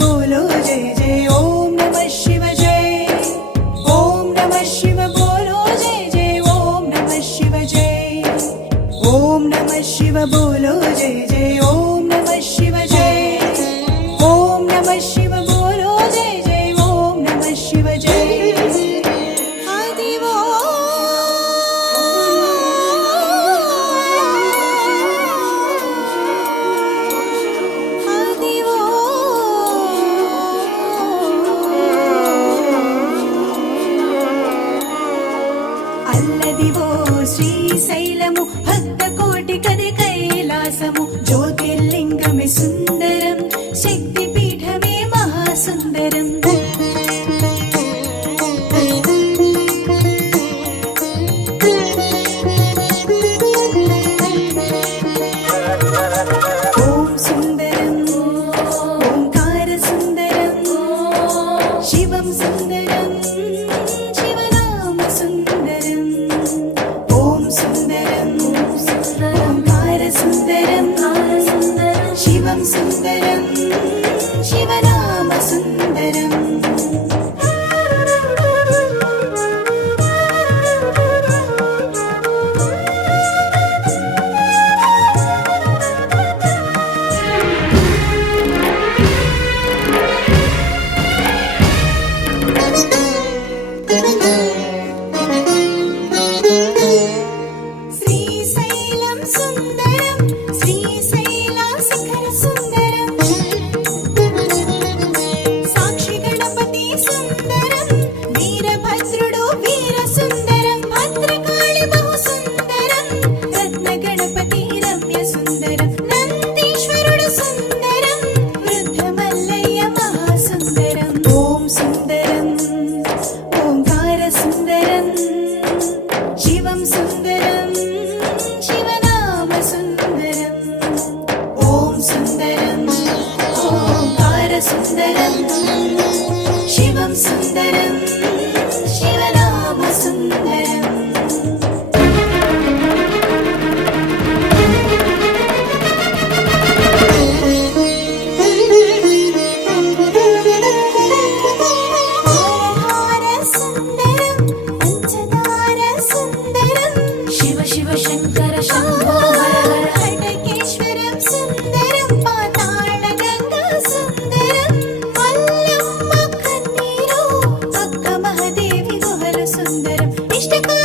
बोलो जय जय ओम नमः शिव जय। ओम नमः शिव बोलो जय जय ओम नमः शिव जय। ओम नमः शिव बोलो जय जय ओम नमः शिव जय। ओम नमः शिव बोलो जय जय ओम नमः शिव जय। అల్లదివో శ్రీశైలము భక్తకోటి కది కైలాసము జ్యోతిర్లింగమే సుందరం శక్తిపీఠమే మహాసుందరం ఓం సుందరం ఓంకార సుందరం శివం సుందరం శివనామ సుందరం ఓం సుందరం ఓంకార సుందరం శివం సుందరం శివనామ సుందరం శ్రీశైలం సుందరం శ్రీశైల శిఖర సుందరం సాక్షి గణపతి సుందరం వీరభద్రుడు వీర సుందరం భద్రకాళి బహు సుందరం రత్న గణపతి రమ్య సుందరం నందీశ్వరుడు సుందరం వృద్ధ మల్లయ్య మహాసుందరం ఓం సుందరం ఓంకార సుందరం శివం సుందరం శివనామ సుందరం ఓం సుందరం ఓంకార సుందరం శివం సుందరం శివనామ సుందరం హార సుందరం పంచదార సుందరం శివ శివ శంకర శంభో హర హర హటకేశ్వరం సుందరం పాతాళ గంగా సుందరం మల్లమ్మ కన్నీరు అక్క మహాదేవి గుహల సుందరం ఇష్టక